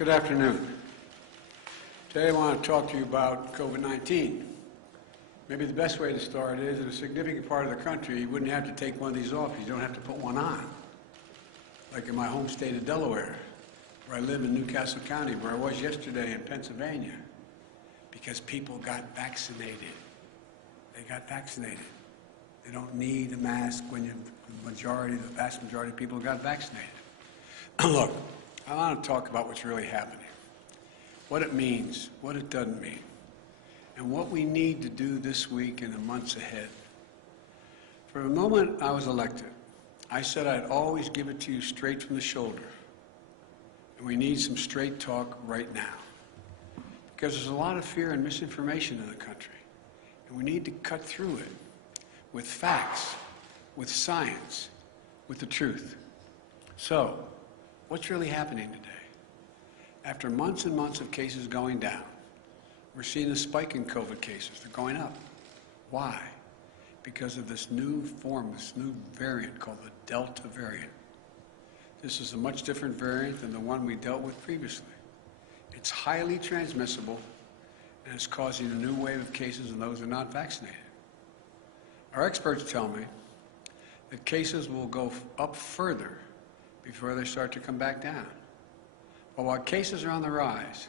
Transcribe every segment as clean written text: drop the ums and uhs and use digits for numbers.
Good afternoon. Today I want to talk to you about COVID-19. Maybe the best way to start is, in a significant part of the country, you wouldn't have to take one of these off. You don't have to put one on. Like in my home state of Delaware, where I live in Newcastle County, where I was yesterday in Pennsylvania, because people got vaccinated. They got vaccinated. They don't need a mask when the vast majority of people got vaccinated. Look, I want to talk about what's really happening, what it means, what it doesn't mean, and what we need to do this week and the months ahead. From the moment I was elected, I said I'd always give it to you straight from the shoulder, and we need some straight talk right now, because there's a lot of fear and misinformation in the country, and we need to cut through it with facts, with science, with the truth. So, what's really happening today? After months and months of cases going down, we're seeing a spike in COVID cases. They're going up. Why? Because of this new form, this new variant called the Delta variant. This is a much different variant than the one we dealt with previously. It's highly transmissible, and it's causing a new wave of cases in those who are not vaccinated. Our experts tell me that cases will go up further before they start to come back down. But while cases are on the rise,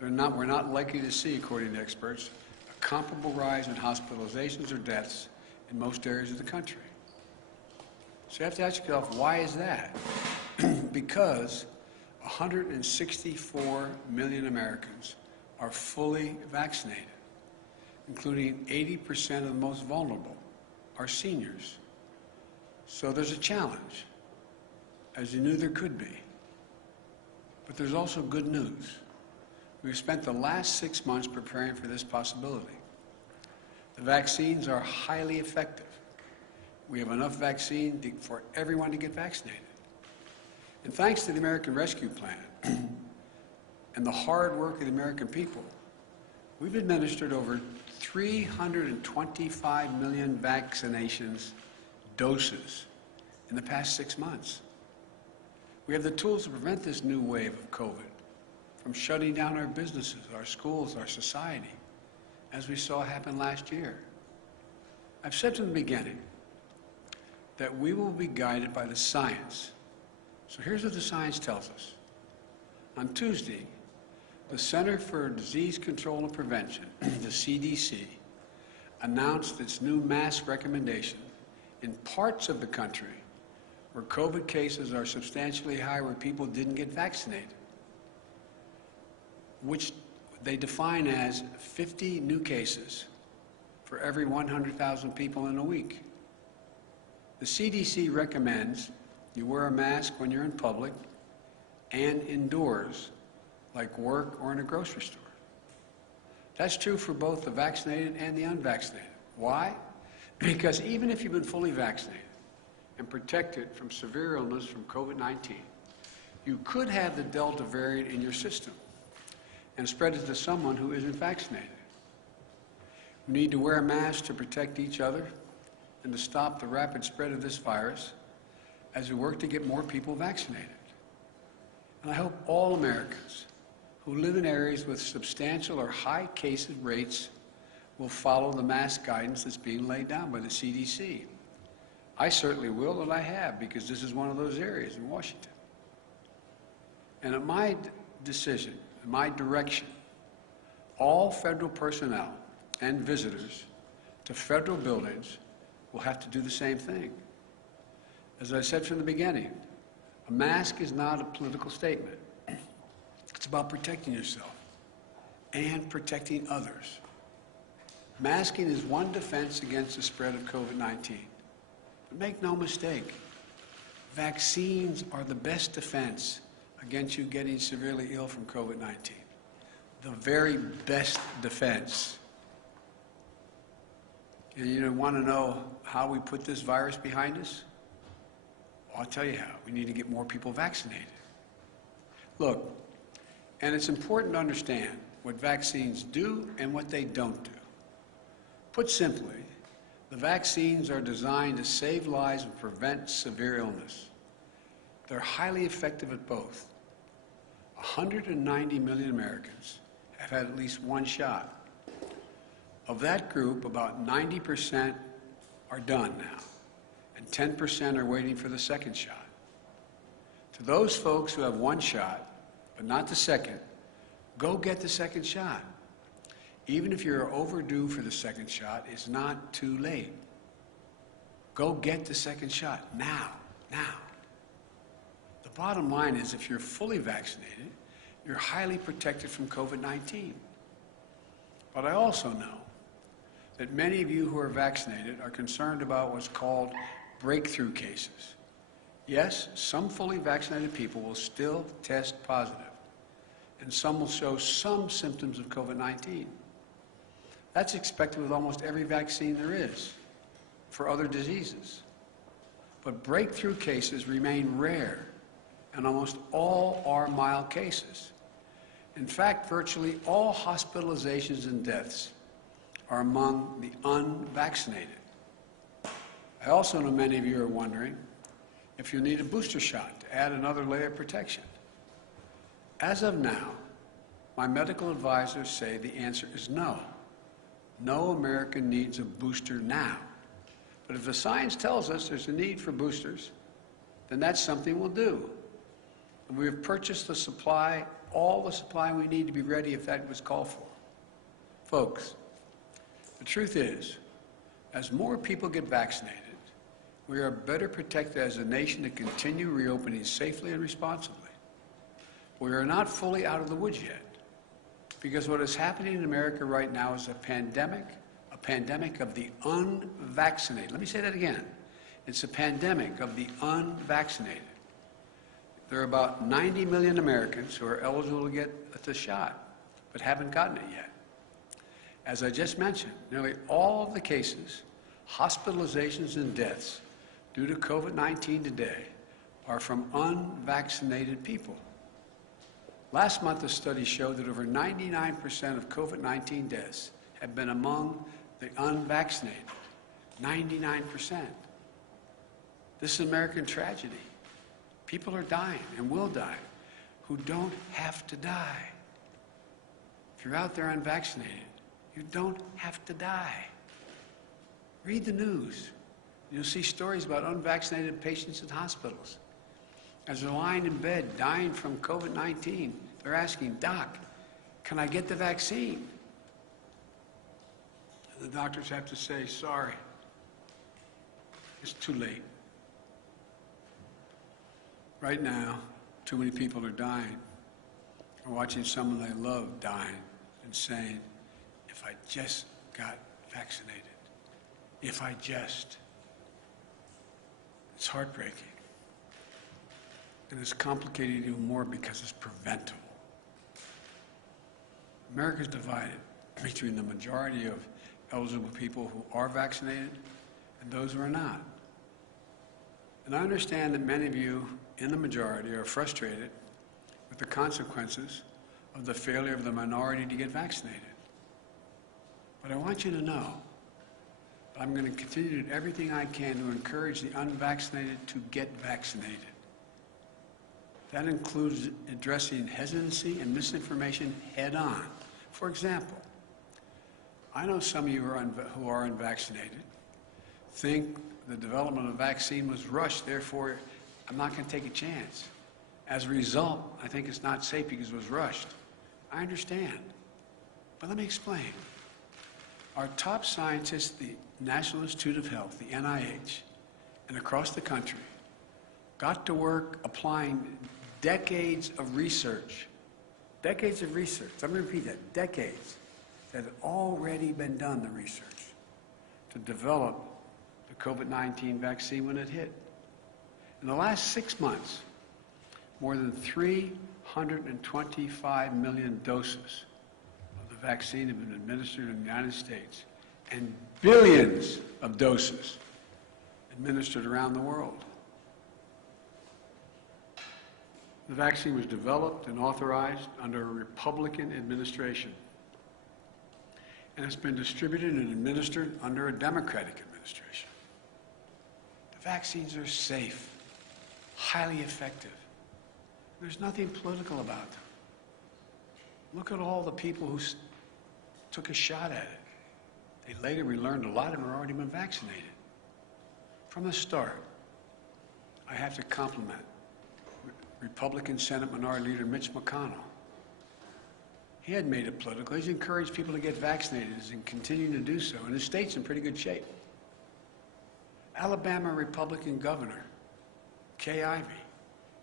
we're not likely to see, according to experts, a comparable rise in hospitalizations or deaths in most areas of the country. So you have to ask yourself, why is that? Because 164 million Americans are fully vaccinated, including 80% of the most vulnerable, our seniors. So there's a challenge, as you knew there could be. But there's also good news. We've spent the last 6 months preparing for this possibility. The vaccines are highly effective. We have enough vaccine for everyone to get vaccinated. And thanks to the American Rescue Plan and the hard work of the American people, we've administered over 325 million vaccinations doses in the past 6 months. We have the tools to prevent this new wave of COVID from shutting down our businesses, our schools, our society, as we saw happen last year. I've said from the beginning that we will be guided by the science. So here's what the science tells us. On Tuesday, the Center for Disease Control and Prevention, the CDC, announced its new mask recommendation in parts of the country where COVID cases are substantially higher, where people didn't get vaccinated, which they define as 50 new cases for every 100,000 people in a week. The CDC recommends you wear a mask when you're in public and indoors, like work or in a grocery store. That's true for both the vaccinated and the unvaccinated. Why? Because even if you've been fully vaccinated and protected from severe illness from COVID-19, you could have the Delta variant in your system and spread it to someone who isn't vaccinated. We need to wear a mask to protect each other and to stop the rapid spread of this virus as we work to get more people vaccinated. And I hope all Americans who live in areas with substantial or high case rates will follow the mask guidance that's being laid down by the CDC. I certainly will, and I have, because this is one of those areas in Washington. And at my decision, my direction, all federal personnel and visitors to federal buildings will have to do the same thing. As I said from the beginning, a mask is not a political statement. It's about protecting yourself and protecting others. Masking is one defense against the spread of COVID-19. But make no mistake, vaccines are the best defense against you getting severely ill from COVID-19. The very best defense. And you want to know how we put this virus behind us? Well, I'll tell you how. We need to get more people vaccinated. Look, and it's important to understand what vaccines do and what they don't do. Put simply, the vaccines are designed to save lives and prevent severe illness. They're highly effective at both. 190 million Americans have had at least one shot. Of that group, about 90% are done now, and 10% are waiting for the second shot. To those folks who have one shot, but not the second, go get the second shot. Even if you're overdue for the second shot, it's not too late. Go get the second shot now. The bottom line is, if you're fully vaccinated, you're highly protected from COVID-19. But I also know that many of you who are vaccinated are concerned about what's called breakthrough cases. Yes, some fully vaccinated people will still test positive, and some will show some symptoms of COVID-19. That's expected with almost every vaccine there is for other diseases. But breakthrough cases remain rare, and almost all are mild cases. In fact, virtually all hospitalizations and deaths are among the unvaccinated. I also know many of you are wondering if you need a booster shot to add another layer of protection. As of now, my medical advisors say the answer is no. No American needs a booster now. But if the science tells us there's a need for boosters, then that's something we'll do. And we have purchased the supply, all the supply we need to be ready if that was called for. Folks, the truth is, as more people get vaccinated, we are better protected as a nation to continue reopening safely and responsibly. We are not fully out of the woods yet, because what is happening in America right now is a pandemic of the unvaccinated. Let me say that again. It's a pandemic of the unvaccinated. There are about 90 million Americans who are eligible to get the shot, but haven't gotten it yet. As I just mentioned, nearly all of the cases, hospitalizations, and deaths due to COVID-19 today are from unvaccinated people. Last month, a study showed that over 99% of COVID-19 deaths have been among the unvaccinated. 99%. This is an American tragedy. People are dying and will die who don't have to die. If you're out there unvaccinated, you don't have to die. Read the news. You'll see stories about unvaccinated patients in hospitals. As they're lying in bed, dying from COVID-19, they're asking, "Doc, can I get the vaccine?" And the doctors have to say, "Sorry, it's too late." Right now, too many people are dying, or watching someone they love dying and saying, "If I just got vaccinated, if I just." It's heartbreaking. And it's complicated even more because it's preventable. America's divided between the majority of eligible people who are vaccinated and those who are not. And I understand that many of you in the majority are frustrated with the consequences of the failure of the minority to get vaccinated. But I want you to know that I'm going to continue to do everything I can to encourage the unvaccinated to get vaccinated. That includes addressing hesitancy and misinformation head on. For example, I know some of you who are unvaccinated think the development of a vaccine was rushed, therefore I'm not going to take a chance. As a result, I think it's not safe because it was rushed. I understand. But let me explain. Our top scientists, the National Institute of Health, the NIH, and across the country, got to work applying decades of research. Decades of research. I'm going to repeat that. Decades that had already been done, the research, to develop the COVID-19 vaccine when it hit. In the last 6 months, more than 325 million doses of the vaccine have been administered in the United States, and billions of doses administered around the world. The vaccine was developed and authorized under a Republican administration, and it's been distributed and administered under a Democratic administration. The vaccines are safe, highly effective. There's nothing political about them. Look at all the people who took a shot at it. Later we learned a lot of them had already been vaccinated. From the start, I have to compliment Republican Senate Minority Leader Mitch McConnell. He had made it political. He's encouraged people to get vaccinated and continuing to do so, and his state's in pretty good shape. Alabama Republican Governor Kay Ivey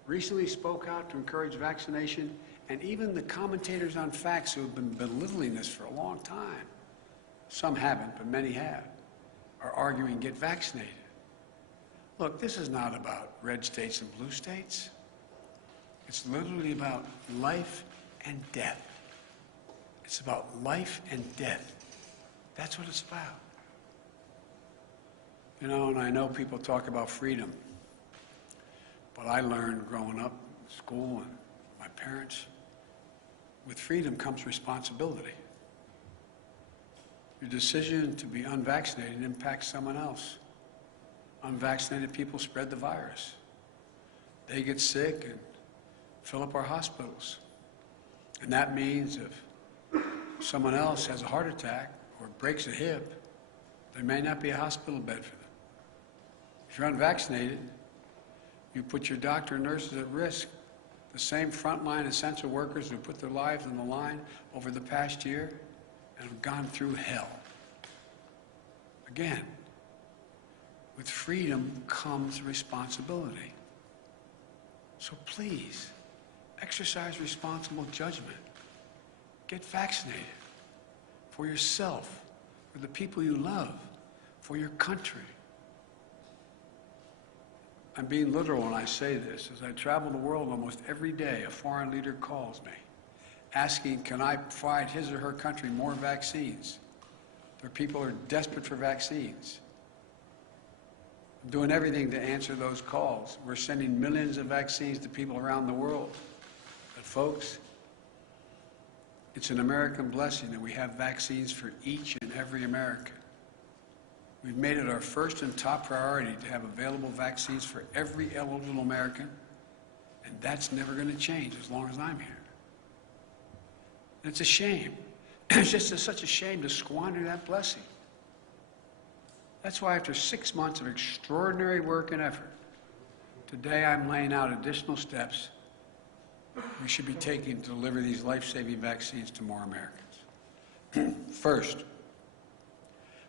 recently spoke out to encourage vaccination, and even the commentators on facts who have been belittling this for a long time, some haven't, but many have, are arguing get vaccinated. Look, this is not about red states and blue states. It's literally about life and death. It's about life and death. That's what it's about. You know, and I know people talk about freedom, but I learned growing up in school and my parents, with freedom comes responsibility. Your decision to be unvaccinated impacts someone else. Unvaccinated people spread the virus. They get sick and fill up our hospitals. And that means if someone else has a heart attack or breaks a hip, there may not be a hospital bed for them. If you're unvaccinated, you put your doctor and nurses at risk. The same frontline essential workers who put their lives on the line over the past year and have gone through hell. Again, with freedom comes responsibility. So please, exercise responsible judgment. Get vaccinated for yourself, for the people you love, for your country. I'm being literal when I say this. As I travel the world almost every day, a foreign leader calls me, asking, can I provide his or her country more vaccines? Their people are desperate for vaccines. I'm doing everything to answer those calls. We're sending millions of vaccines to people around the world. But folks, it's an American blessing that we have vaccines for each and every American. We've made it our first and top priority to have available vaccines for every eligible American, and that's never going to change as long as I'm here. And it's a shame. It's just such a shame to squander that blessing. That's why after 6 months of extraordinary work and effort, today I'm laying out additional steps we should be taking to deliver these life-saving vaccines to more Americans. First,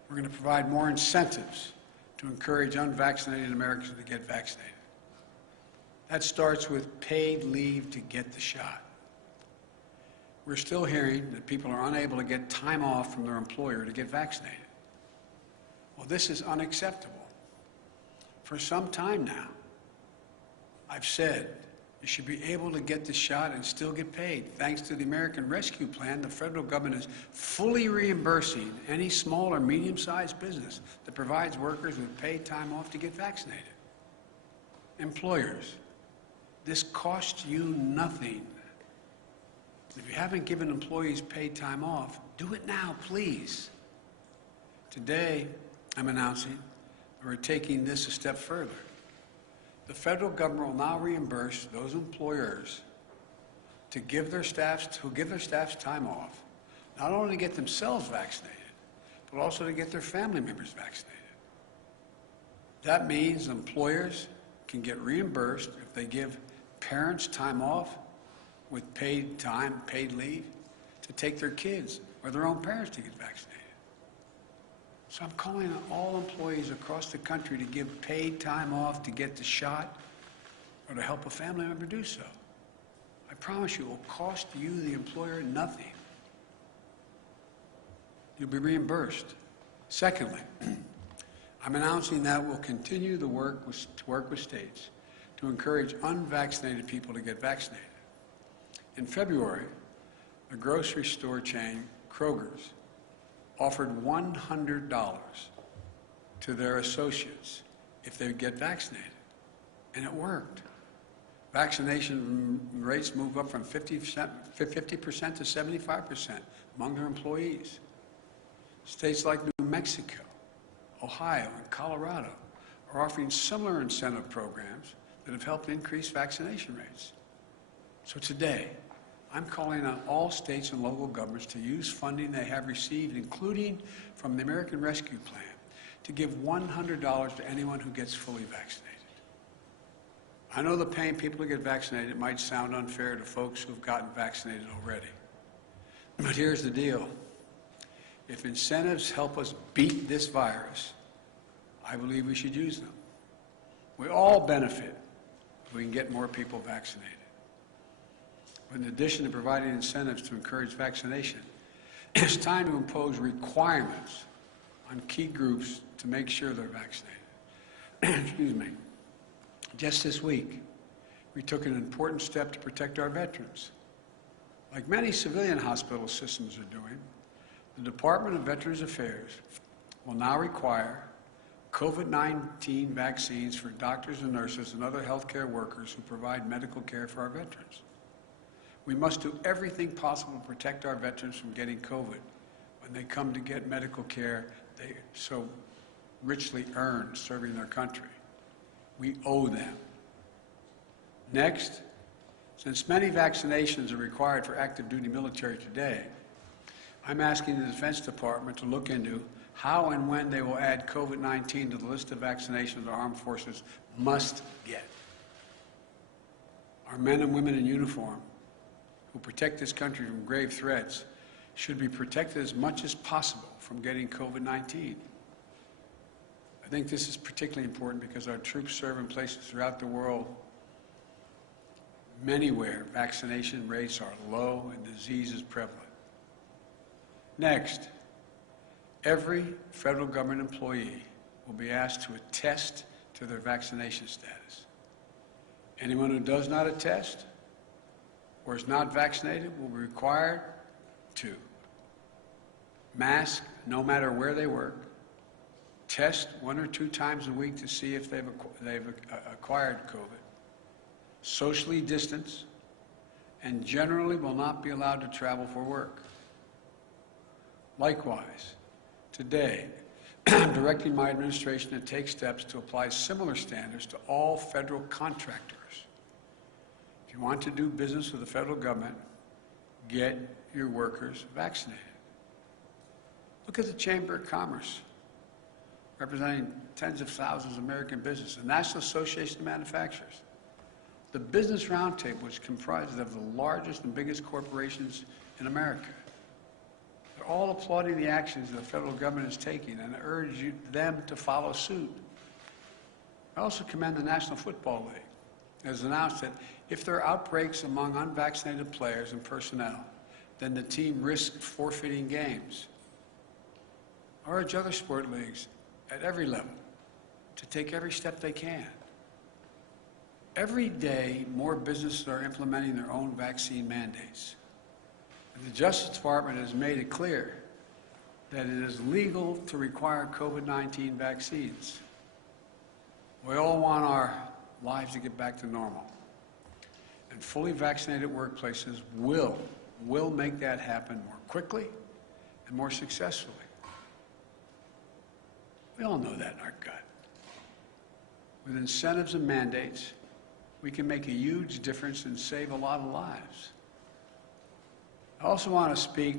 we're going to provide more incentives to encourage unvaccinated Americans to get vaccinated. That starts with paid leave to get the shot. We're still hearing that people are unable to get time off from their employer to get vaccinated. Well, this is unacceptable. For some time now, I've said you should be able to get the shot and still get paid. Thanks to the American Rescue Plan, the federal government is fully reimbursing any small or medium-sized business that provides workers with paid time off to get vaccinated. Employers, this costs you nothing. If you haven't given employees paid time off, do it now, please. Today, I'm announcing that we're taking this a step further. The federal government will now reimburse those employers to give their staffs time off, not only to get themselves vaccinated, but also to get their family members vaccinated. That means employers can get reimbursed if they give parents time off with paid time, paid leave, to take their kids or their own parents to get vaccinated. So I'm calling on all employees across the country to give paid time off to get the shot or to help a family member do so. I promise you it will cost you, the employer, nothing. You'll be reimbursed. Secondly, I'm announcing that we'll continue to work with states to encourage unvaccinated people to get vaccinated. In February, the grocery store chain Kroger's offered $100 to their associates if they would get vaccinated, and it worked. Vaccination rates moved up from 50% to 75% among their employees. States like New Mexico, Ohio, and Colorado are offering similar incentive programs that have helped increase vaccination rates. So today, I'm calling on all states and local governments to use funding they have received, including from the American Rescue Plan, to give $100 to anyone who gets fully vaccinated. I know that paying people to get vaccinated might sound unfair to folks who've gotten vaccinated already. But here's the deal. If incentives help us beat this virus, I believe we should use them. We all benefit if we can get more people vaccinated. But in addition to providing incentives to encourage vaccination, it's time to impose requirements on key groups to make sure they're vaccinated. Excuse me. Just this week, we took an important step to protect our veterans. Like many civilian hospital systems are doing, the Department of Veterans Affairs will now require COVID-19 vaccines for doctors and nurses and other healthcare workers who provide medical care for our veterans. We must do everything possible to protect our veterans from getting COVID when they come to get medical care they so richly earn serving their country. We owe them. Next, since many vaccinations are required for active duty military today, I'm asking the Defense Department to look into how and when they will add COVID-19 to the list of vaccinations our armed forces must get. Our men and women in uniform who protect this country from grave threats should be protected as much as possible from getting COVID-19. I think this is particularly important because our troops serve in places throughout the world, many where vaccination rates are low and disease is prevalent. Next, every federal government employee will be asked to attest to their vaccination status. Anyone who does not attest or is not vaccinated will be required to mask no matter where they work, test 1 or 2 times a week to see if they've acquired COVID, socially distance, and generally will not be allowed to travel for work. Likewise, today, I'm directing my administration to take steps to apply similar standards to all federal contractors. If you want to do business with the federal government, get your workers vaccinated. Look at the Chamber of Commerce, representing tens of thousands of American businesses, the National Association of Manufacturers, the Business Roundtable, which comprises of the largest and biggest corporations in America. They're all applauding the actions the federal government is taking and urge them to follow suit. I also commend the National Football League. It has announced that if there are outbreaks among unvaccinated players and personnel, then the team risks forfeiting games. I urge other sport leagues at every level to take every step they can. Every day, more businesses are implementing their own vaccine mandates. And the Justice Department has made it clear that it is legal to require COVID-19 vaccines. We all want our lives to get back to normal. And fully vaccinated workplaces will make that happen more quickly and more successfully. We all know that in our gut. With incentives and mandates, we can make a huge difference and save a lot of lives. I also want to speak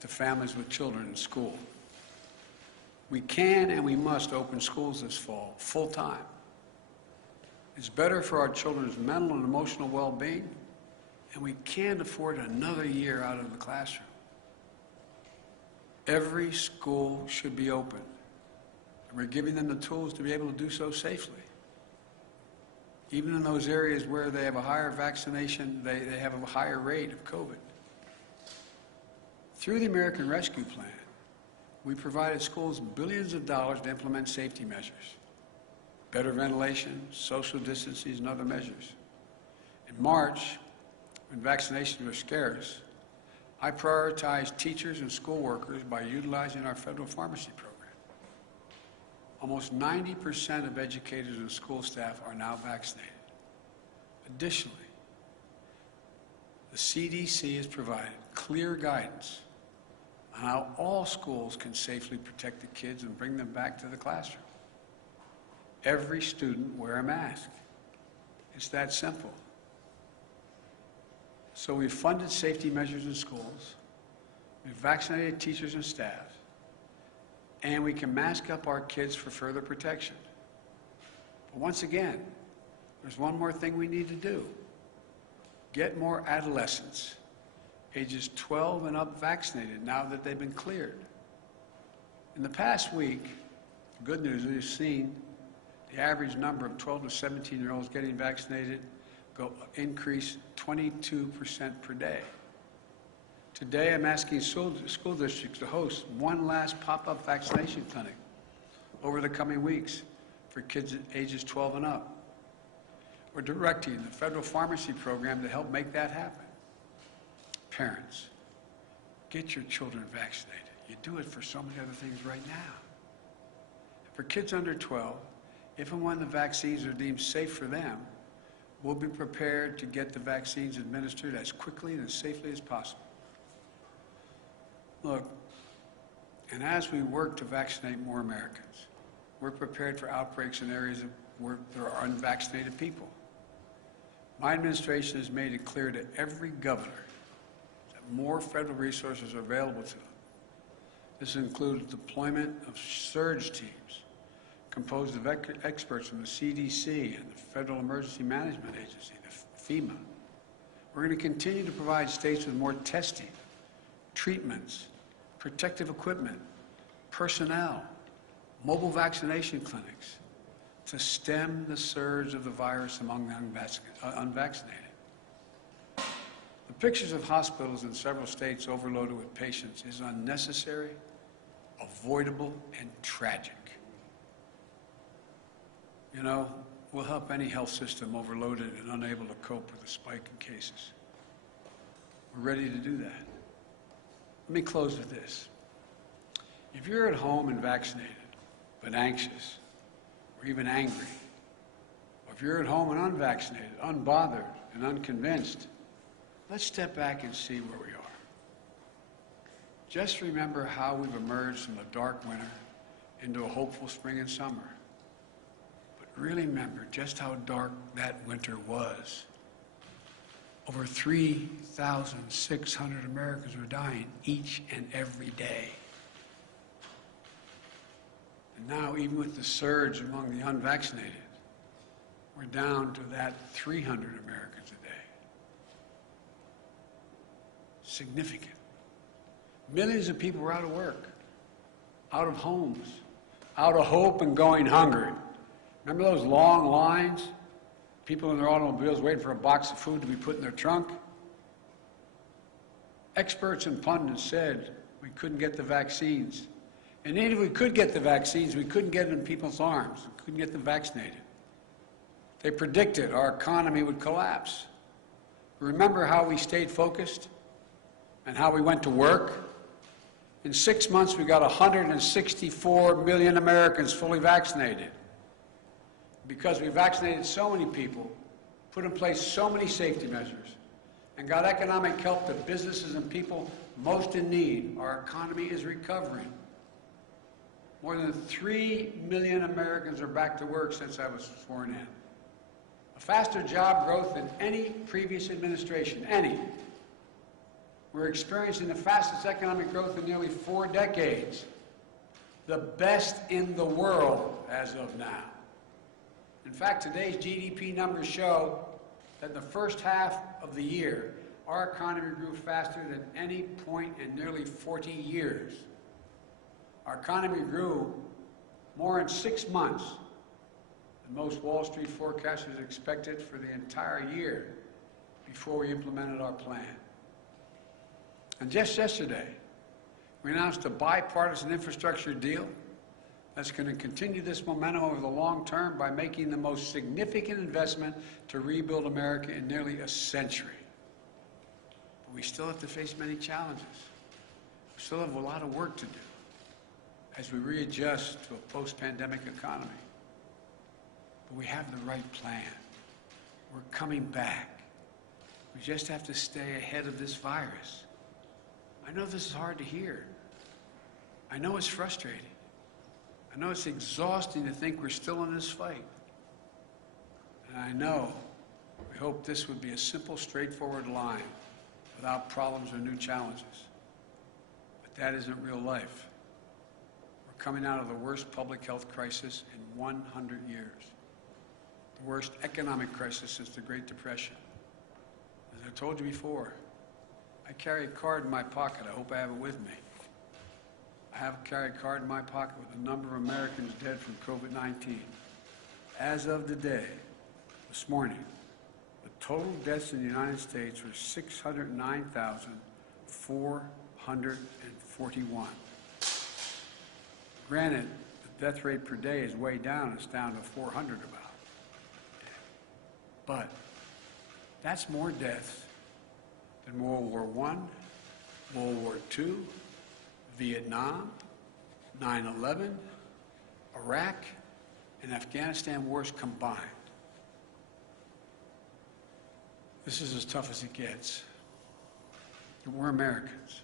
to families with children in school. We can and we must open schools this fall, full time. It's better for our children's mental and emotional well-being, and we can't afford another year out of the classroom. Every school should be open, and we're giving them the tools to be able to do so safely. Even in those areas where they have a higher vaccination, they have a higher rate of COVID. Through the American Rescue Plan, we provided schools billions of dollars to implement safety measures, better ventilation, social distancing, and other measures. In March, when vaccinations were scarce, I prioritized teachers and school workers by utilizing our federal pharmacy program. Almost 90% of educators and school staff are now vaccinated. Additionally, the CDC has provided clear guidance on how all schools can safely protect the kids and bring them back to the classroom. Every student wear a mask. It's that simple. So we've funded safety measures in schools, we've vaccinated teachers and staff, and we can mask up our kids for further protection. But once again, there's one more thing we need to do. Get more adolescents, ages 12 and up, vaccinated now that they've been cleared. In the past week, the good news is we've seen the average number of 12 to 17-year-olds getting vaccinated increase 22% per day. Today, I'm asking school districts to host one last pop-up vaccination clinic over the coming weeks for kids ages 12 and up. We're directing the federal pharmacy program to help make that happen. Parents, get your children vaccinated. You do it for so many other things right now. For kids under 12, if and when the vaccines are deemed safe for them, we'll be prepared to get the vaccines administered as quickly and as safely as possible. Look, and as we work to vaccinate more Americans, we're prepared for outbreaks in areas where there are unvaccinated people. My administration has made it clear to every governor that more federal resources are available to them. This includes deployment of surge teams composed of experts from the CDC and the Federal Emergency Management Agency, the FEMA. We're going to continue to provide states with more testing, treatments, protective equipment, personnel, mobile vaccination clinics to stem the surge of the virus among the unvaccinated. The pictures of hospitals in several states overloaded with patients is unnecessary, avoidable, and tragic. You know, we'll help any health system overloaded and unable to cope with a spike in cases. We're ready to do that. Let me close with this. If you're at home and vaccinated, but anxious, or even angry, or if you're at home and unvaccinated, unbothered, and unconvinced, let's step back and see where we are. Just remember how we've emerged from a dark winter into a hopeful spring and summer. Really remember just how dark that winter was. Over 3,600 Americans were dying each and every day. And now, even with the surge among the unvaccinated, we're down to that 300 Americans a day. Significant. Millions of people were out of work, out of homes, out of hope and going hungry. Remember those long lines? People in their automobiles waiting for a box of food to be put in their trunk? Experts and pundits said we couldn't get the vaccines. And even if we could get the vaccines, we couldn't get them in people's arms. We couldn't get them vaccinated. They predicted our economy would collapse. Remember how we stayed focused and how we went to work? In 6 months, we got 164 million Americans fully vaccinated. Because we vaccinated so many people, put in place so many safety measures, and got economic help to businesses and people most in need, our economy is recovering. More than 3 million Americans are back to work since I was sworn in. A faster job growth than any previous administration, any. We're experiencing the fastest economic growth in nearly 4 decades, the best in the world as of now. In fact, today's GDP numbers show that in the first half of the year, our economy grew faster than any point in nearly 40 years. Our economy grew more in 6 months than most Wall Street forecasters expected for the entire year before we implemented our plan. And just yesterday, we announced a bipartisan infrastructure deal that's going to continue this momentum over the long term by making the most significant investment to rebuild America in nearly a century. But we still have to face many challenges. We still have a lot of work to do as we readjust to a post-pandemic economy. But we have the right plan. We're coming back. We just have to stay ahead of this virus. I know this is hard to hear. I know it's frustrating. I know it's exhausting to think we're still in this fight. And I know, we hope this would be a simple, straightforward line without problems or new challenges. But that isn't real life. We're coming out of the worst public health crisis in 100 years. The worst economic crisis since the Great Depression. As I told you before, I carry a card in my pocket. I hope I have it with me. I carry a card in my pocket with the number of Americans dead from COVID-19. As of today, this morning, the total deaths in the United States were 609,441. Granted, the death rate per day is way down. It's down to 400 about. But that's more deaths than World War I, World War II, Vietnam, 9/11, Iraq, and Afghanistan wars combined. This is as tough as it gets. And we're Americans.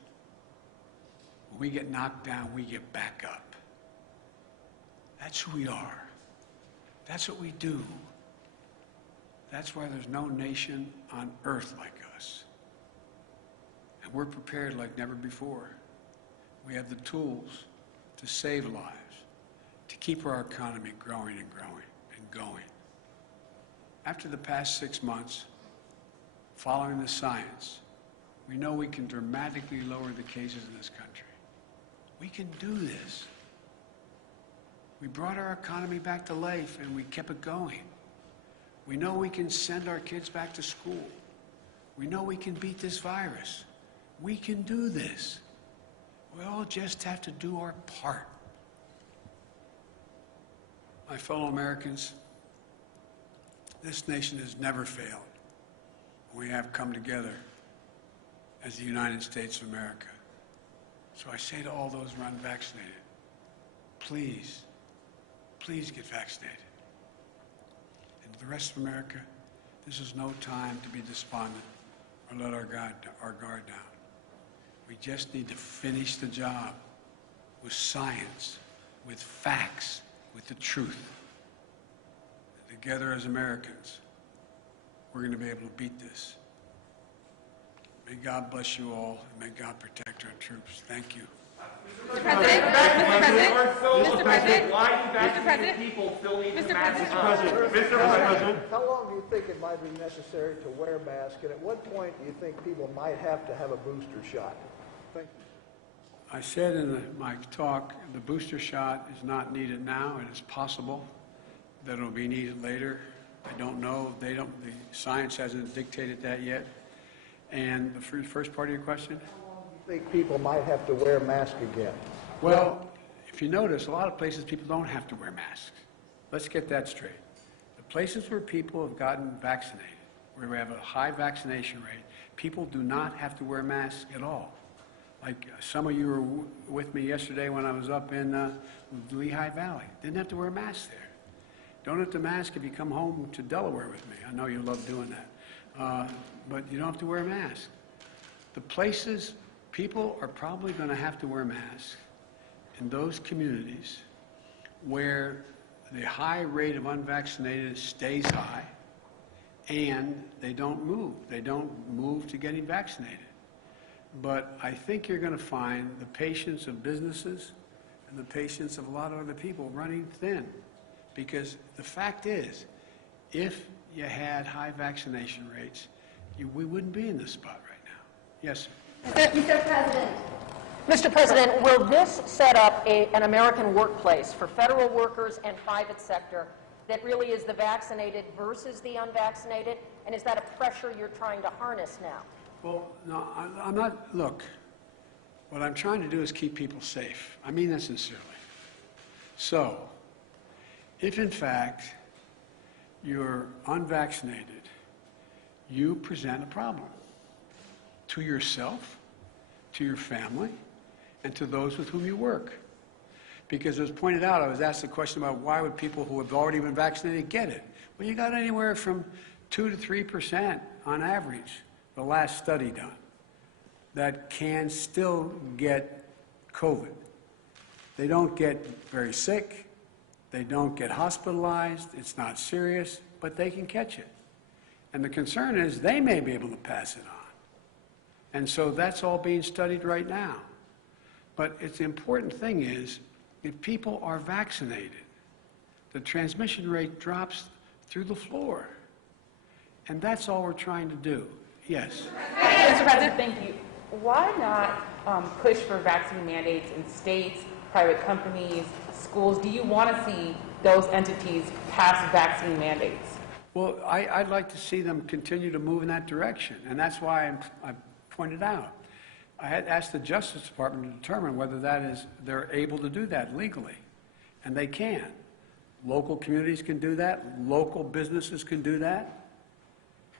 When we get knocked down, we get back up. That's who we are. That's what we do. That's why there's no nation on earth like us. And we're prepared like never before. We have the tools to save lives, to keep our economy growing and growing and going. After the past 6 months, following the science, we know we can dramatically lower the cases in this country. We can do this. We brought our economy back to life and we kept it going. We know we can send our kids back to school. We know we can beat this virus. We can do this. We all just have to do our part. My fellow Americans, this nation has never failed. We have come together as the United States of America. So I say to all those who are unvaccinated, please, please get vaccinated. And to the rest of America, this is no time to be despondent or let our guard down. We just need to finish the job with science, with facts, with the truth. And together as Americans, we're going to be able to beat this. May God bless you all, and may God protect our troops. Thank you. Mr. President, Mr. President, why do vaccinated people still need to mask up? Mr. President, how long do you think it might be necessary to wear a mask, and at what point do you think people might have to have a booster shot? Thank you. I said in my talk, the booster shot is not needed now. It is possible that it will be needed later. I don't know. The science hasn't dictated that yet. And the first part of your question? How long do you think people might have to wear a mask again? Well, if you notice, a lot of places people don't have to wear masks. Let's get that straight. The places where people have gotten vaccinated, where we have a high vaccination rate, people do not have to wear masks at all. Like some of you were with me yesterday when I was up in Lehigh Valley. Didn't have to wear a mask there. Don't have to mask if you come home to Delaware with me. I know you love doing that. But you don't have to wear a mask. The places people are probably going to have to wear masks in those communities where the high rate of unvaccinated stays high and they don't move. They don't move to getting vaccinated. But I think you're going to find the patience of businesses and the patience of a lot of other people running thin. Because the fact is, if you had high vaccination rates, we wouldn't be in this spot right now. Yes, sir. Mr. President. Mr. President, will this set up an American workplace for federal workers and private sector that really is the vaccinated versus the unvaccinated? And is that a pressure you're trying to harness now? Well, no, I'm not. Look, what I'm trying to do is keep people safe. I mean that sincerely. So, if in fact you're unvaccinated, you present a problem to yourself, to your family, and to those with whom you work. Because as pointed out, I was asked the question about why would people who have already been vaccinated get it? Well, you got anywhere from 2 to 3% on average, the last study done, that can still get COVID. They don't get very sick. They don't get hospitalized. It's not serious, but they can catch it. And the concern is they may be able to pass it on. And so that's all being studied right now. But it's the important thing is, if people are vaccinated, the transmission rate drops through the floor. And that's all we're trying to do. Yes? Mr. President, thank you. Why not push for vaccine mandates in states, private companies, schools? Do you want to see those entities pass vaccine mandates? Well, I'd like to see them continue to move in that direction, and that's why I pointed out. I had asked the Justice Department to determine whether they're able to do that legally, and they can. Local communities can do that. Local businesses can do that.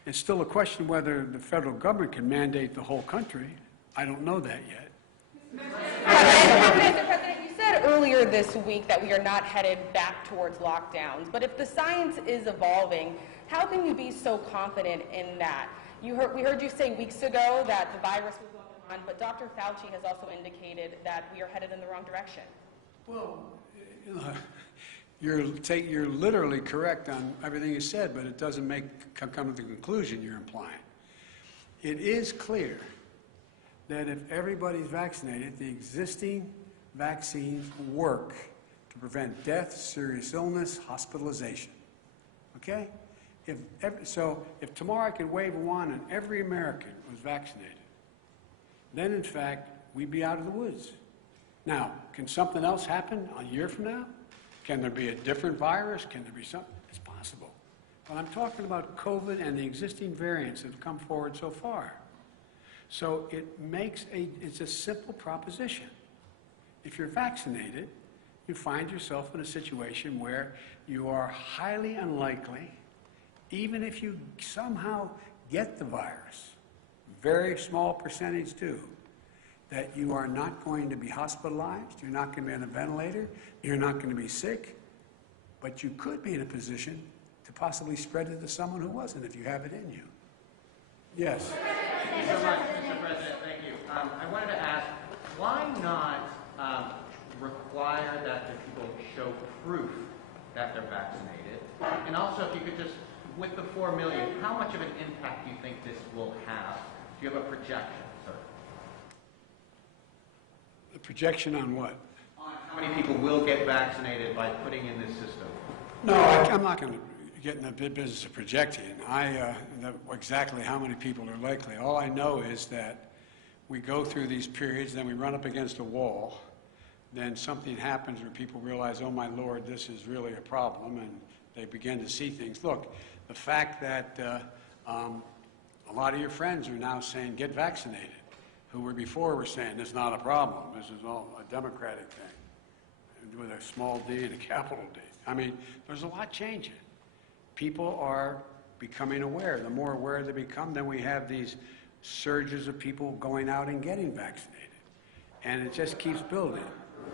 It's still a question whether the federal government can mandate the whole country. I don't know that yet. Mr. President, you said earlier this week that we are not headed back towards lockdowns, but if the science is evolving, how can you be so confident in that? We heard you say weeks ago that the virus was going on, but Dr. Fauci has also indicated that we are headed in the wrong direction. Well, you know, you're literally correct on everything you said, but it doesn't come to the conclusion you're implying. It is clear that if everybody's vaccinated, the existing vaccines work to prevent death, serious illness, hospitalization. Okay? If tomorrow I could wave a wand and every American was vaccinated, then in fact we'd be out of the woods. Now, can something else happen a year from now? Can there be a different virus? Can there be something? It's possible. But I'm talking about COVID and the existing variants that have come forward so far. So it's a simple proposition. If you're vaccinated, you find yourself in a situation where you are highly unlikely, even if you somehow get the virus, very small percentage do, that you are not going to be hospitalized, you're not going to be on a ventilator, you're not going to be sick, but you could be in a position to possibly spread it to someone who wasn't if you have it in you. Yes? Thank you so much, Mr. President. Thank you. I wanted to ask, why not require that the people show proof that they're vaccinated? And also, if you could just, with the 4 million, how much of an impact do you think this will have? Do you have a projection, sir? A projection on what? On how many people will get vaccinated by putting in this system? No, I'm not going to get in the business of projecting. Exactly how many people are likely. All I know is that we go through these periods, then we run up against a wall, then something happens where people realize, oh my Lord, this is really a problem, and they begin to see things. Look, the fact that a lot of your friends are now saying get vaccinated, who were before were saying it's not a problem, this is all a Democratic thing, with a small d and a capital D. I mean, there's a lot changing. People are becoming aware. The more aware they become, then we have these surges of people going out and getting vaccinated. And it just keeps building.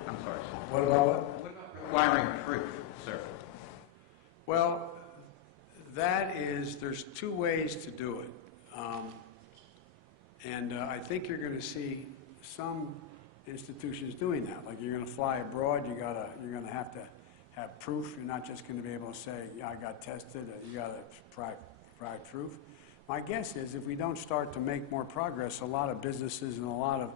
I'm sorry, sir. What about what? What about requiring proof, sir? Well, there's two ways to do it. I think you're going to see some institutions doing that. Like you're going to fly abroad, you're going to have to have proof. You're not just going to be able to say, yeah, I got tested. You got to provide proof. My guess is if we don't start to make more progress, a lot of businesses and a lot of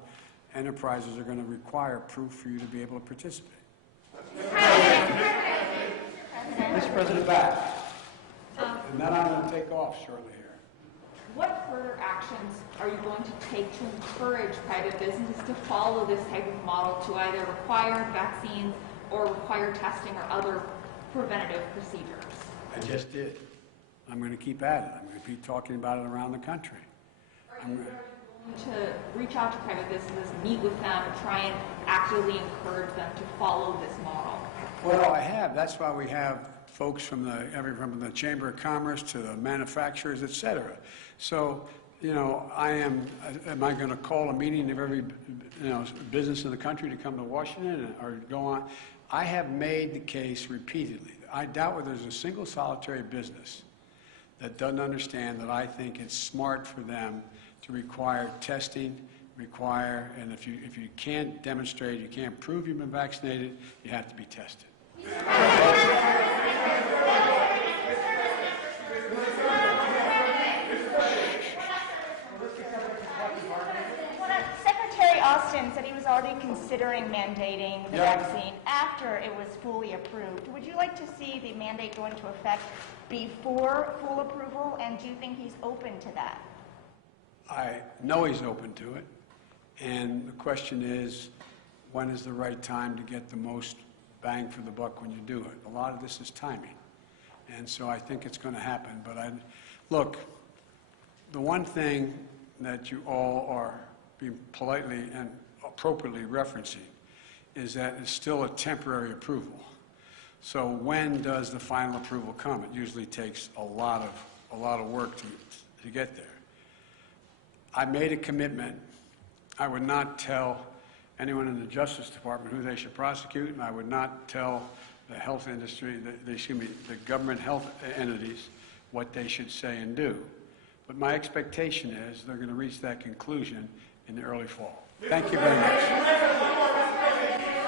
enterprises are going to require proof for you to be able to participate. Mr. President, back. And then I'm going to take off shortly here. What further actions are you going to take to encourage private businesses to follow this type of model to either require vaccines or require testing or other preventative procedures? I just did. I'm going to keep at it. I'm going to be talking about it around the country. Are you going to reach out to private businesses, meet with them, try and actively encourage them to follow this model? Well, I have. That's why we have folks from the Chamber of Commerce to the manufacturers, et cetera. So, am I going to call a meeting of every, business in the country to come to Washington or go on? I have made the case repeatedly. I doubt whether there's a single solitary business that doesn't understand that I think it's smart for them to require testing, and if you can't demonstrate, you can't prove you've been vaccinated, you have to be tested. considering mandating the Yeah. vaccine after it was fully approved. Would you like to see the mandate go into effect before full approval, and do you think he's open to that? I know he's open to it, and the question is, when is the right time to get the most bang for the buck when you do it? A lot of this is timing, and so I think it's going to happen. But look, the one thing that you all are being politely and appropriately referencing is that it's still a temporary approval. So when does the final approval come? It usually takes a lot of work to get there. I made a commitment. I would not tell anyone in the Justice Department who they should prosecute, and I would not tell the health industry, the government health entities, what they should say and do. But my expectation is they're going to reach that conclusion in the early fall. Thank you very much.